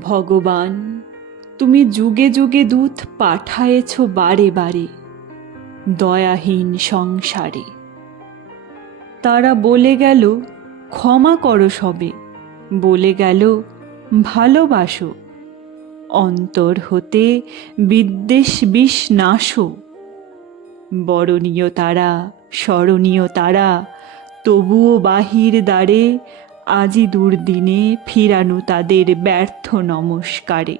ভগবান, তুমি যুগে যুগে দূত পাঠায়েছ বারে বারে দয়াহীন সংসারে। তারা বলে গেল ক্ষমা করো সবে, বলে গেল ভালোবাসো, অন্তর হতে বিদ্বেষ বিষ নাশো। বরণীয় তারা, স্মরণীয় তারা, তবুও বাহির দ্বারে আজি দুর্দিনে ফিরানো তাদের ব্যর্থ নমস্কারে।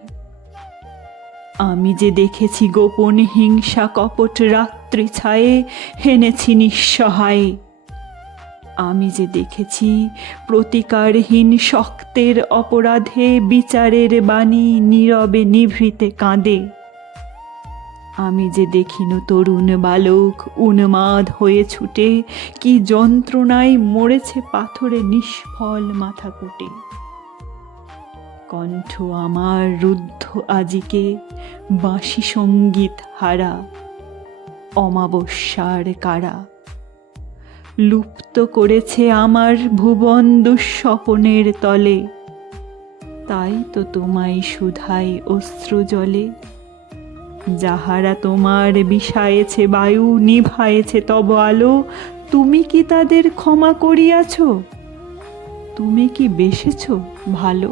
আমি যে দেখেছি গোপন হিংসা কপট রাত্রি ছায়ে হেনেছি নিঃসহায়ে। আমি যে দেখেছি প্রতিকারহীন শক্তের অপরাধে বিচারের বাণী নীরবে নিভৃতে কাঁদে। আমি যে দেখিনু তরুণ বালক উন্মাদ হয়ে ছুটে কি যন্ত্রণায় মরেছে পাথরে নিষ্ফল মাথা কুটে। কণ্ঠ আমার রুদ্ধ আজিকে বাঁশি সঙ্গীত হারা, অমাবস্যার কারা। লুপ্ত করেছে আমার ভুবন দুঃস্বপনের তলে, তাই তো তোমায় শুধাই অশ্রু জলে। যাহারা তোমার বিষায়েছে বায়ু, নিভায়েছে তব আলো, তুমি কি তাদের ক্ষমা করিয়াছ? তুমি কি বেসেছ ভালো?